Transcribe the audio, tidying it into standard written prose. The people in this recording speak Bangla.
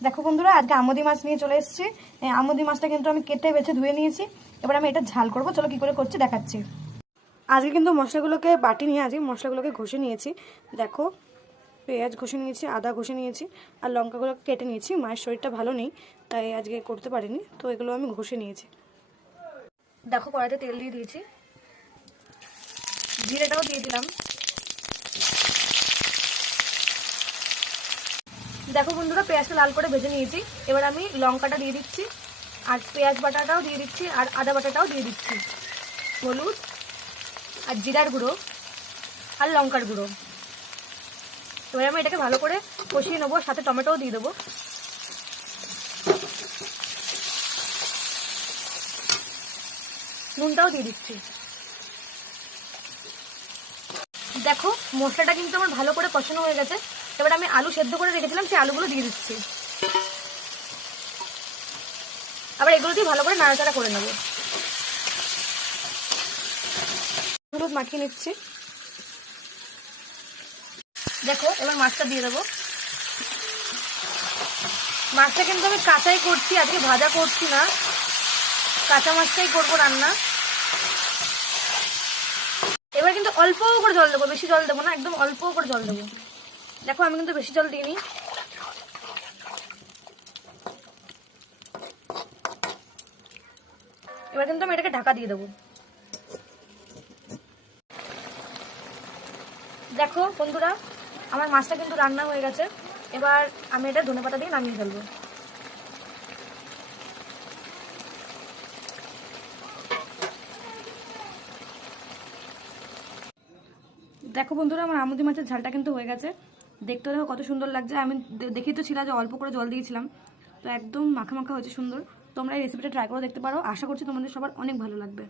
দেখো বন্ধুরা, আজকে আমুদি মাছ নিয়ে চলে এসেছি। আমুদি মাছটা কিন্তু আমি কেটে বেছে ধুয়ে নিয়েছি। এবার আমি এটা ঝাল করবো, চলো কি করে করছি দেখাচ্ছি। আজকে কিন্তু মশলাগুলোকে বাটি নিয়ে আজকে মশলাগুলোকে ঘষে নিয়েছি। দেখো, পেঁয়াজ ঘষে নিয়েছি, আদা ঘষে নিয়েছি, আর লঙ্কাগুলোকে কেটে নিয়েছি। মায়ের শরীরটা ভালো নেই, তাই আজকে করতে পারিনি, তো এগুলো আমি ঘষে নিয়েছি। দেখো, কড়াইতে তেল দিয়ে দিয়েছি, জিরেটাও দিয়ে দিলাম। দেখো বন্ধুরা, পেঁয়াজটা লাল করে ভেজে নিয়েছি। এবার আমি লঙ্কাটা দিয়ে দিচ্ছি, আর পেঁয়াজ বাটাটাও দিয়ে দিচ্ছি, আর আদা বাটাটাও দিয়ে দিচ্ছি। হলুদ আর জিরার গুঁড়ো আর লঙ্কার গুঁড়ো। এবার আমি এটাকে ভালো করে কষিয়ে নেবো, সাথে টমেটোও দিয়ে দেবো। নুনটাও দিয়ে দিচ্ছি। দেখো, মশলাটা কিন্তু আমার ভালো করে কষানো হয়ে গেছে। এবার আমি আলু সেদ্ধ করে রেখেছিলাম, সেই আলুগুলো দিয়ে দিচ্ছি। আবার এগুলো দিয়ে ভালো করে নাড়াচাড়া করে নেবো। হলুদ মাখিয়ে নিচ্ছি। দেখো, এবার মাছটা দিয়ে দেবো। মাছটা কিন্তু আমি কাঁচাই করছি, আজকে ভাজা করছি না, কাঁচা মাছটাই করবো রান্না। এবার কিন্তু অল্প করে জল দেবো, বেশি জল দেবো না, একদম অল্প করে জল দেবো। দেখো, আমি কিন্তু বেশি জল দিইনি। এবার কিন্তু আমি এটাকে ঢাকা দিয়ে দেবো। দেখো বন্ধুরা, আমার মাছটা কিন্তু রান্না হয়ে গেছে। এবার আমি এটা ধনেপাতা দিয়ে নামিয়ে ফেলবো। দেখো বন্ধুরা, আমার আমুদি মাছের ঝালটা কিন্তু হয়ে গেছে। দেখতে দেখো কত সুন্দর লাগছে। আমি দেখেই তো ছিলাম যে অল্প করে জল দিয়েছিলাম, তো একদম মাখা মাখা হয়েছে সুন্দর। তোমরা এই রেসিপিটা ট্রাই করে দেখতে পারো। আশা করছি তোমাদের সবার অনেক ভালো লাগবে।